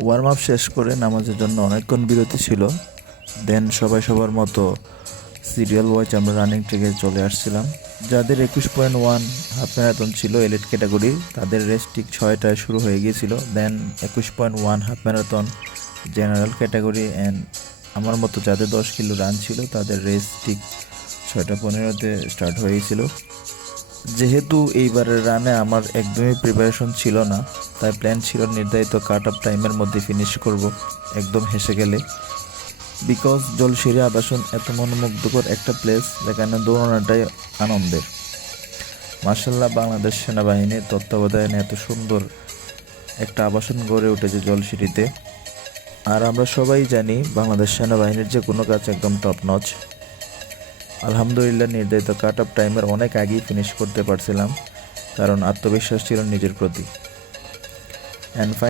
Warm up শেষ করে নামাজের জন্য অনেকক্ষণ বিরতি ছিল। দেন সবাই সবার মতো সিরিয়াল ওয়াইজ আমরা রানিং ট্রেকে চলে আসছিলাম। যাদের 21.1 হাফ ম্যারাথন ছিল এলিট ক্যাটাগরি, তাদের রেস ঠিক 6টায় শুরু হয়ে গিয়েছিল। দেন 21.1 half marathon general category and আমার মতো যাদের 10 কিলো রান ছিল তাদের রেস ঠিক 6:15-তে স্টার্ট হয়েছিল। যেহেতু এইবারের রানে আমার একদমই প্রিপারেশন ছিল না, তাই প্ল্যান ছিল নির্ধারিত কাট অফ টাইমের মধ্যে ফিনিশ করব একদম হেসে গেলে। বিকজ জলশিরি আবাসন এত মনোমুগ্ধকর একটা প্লেস যেখানে দৌড়ানোটাই আনন্দের। মার্শাল্লাহ, বাংলাদেশ সেনাবাহিনীর তত্ত্বাবধানে এত সুন্দর একটা আবাসন গড়ে উঠেছে জলশিরিতে। আর আমরা সবাই জানি বাংলাদেশ সেনাবাহিনীর যে কোনো কাজ একদম টপ নচ। আলহামদুলিল্লাহ, নির্ধারিত কাট অফ টাইমের অনেক আগেই ফিনিশ করতে পারছিলাম, কারণ আত্মবিশ্বাস ছিল নিজের প্রতি। অ্যান্ড